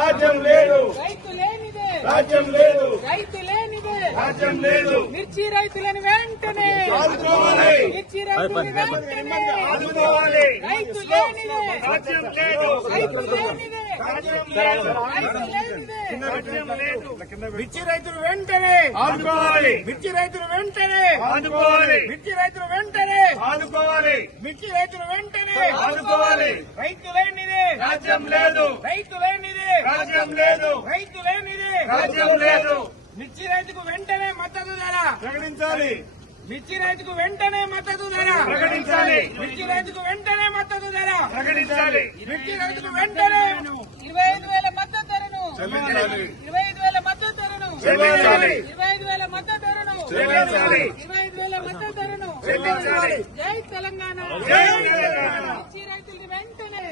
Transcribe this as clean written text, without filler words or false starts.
రాజ్యం లేదు, రైతు లేనిదే, రాజ్యం లేదు, రైతు లేనిదే, రాజ్యం లేదు. మిర్చి రైతులను వెంటనే ఆదుకోవాలి, మిర్చి రైతులను వెంటనే ఆదుకోవాలి. రైతు లేనిదే, రాజ్యం లేదు, రైతు లేనిదే, రాజ్యం లేదు, రైతు లేనిదే, రాజ్యం లేదు. మిర్చి రైతులు వెంటనే ఆదుకోవాలి, మిర్చి రైతులు వెంటనే ఆదుకోవాలి, మిర్చి రైతులు వెంటనే ఆదుకోవాలి, మిర్చి రైతులు వెంటనే ఆదుకోవాలి. రైతు లేనిదే, రాజ్యం లేదు, రైతు లేనిదే, రాజ్యం లేదు, రైతు లేనిదే, రాజ్యం లేదు. మిర్చి రైతుకు వెంటనే మద్దతు ధర, ప్రకటించాలి, మిర్చి రైతుకు వెంటనే మద్దతు ధర, ప్రకటించాలి, మిర్చి రైతుకు వెంటనే మద్దతు ధర, ప్రకటించాలి. మిర్చి రైతుకు వెంటనే 25,000 మద్దతు ధరను, చెల్లించాలి, 25,000 మద్దతు ధరను, చెల్లించాలి, 25,000 మద్దతు ధరను, చెల్లించాలి, 25,000 మద్దతు ధరను. చెల్లించాలి. జై తెలంగాణ, జై తెలంగాణ. మిర్చి రైతులు వెంటనే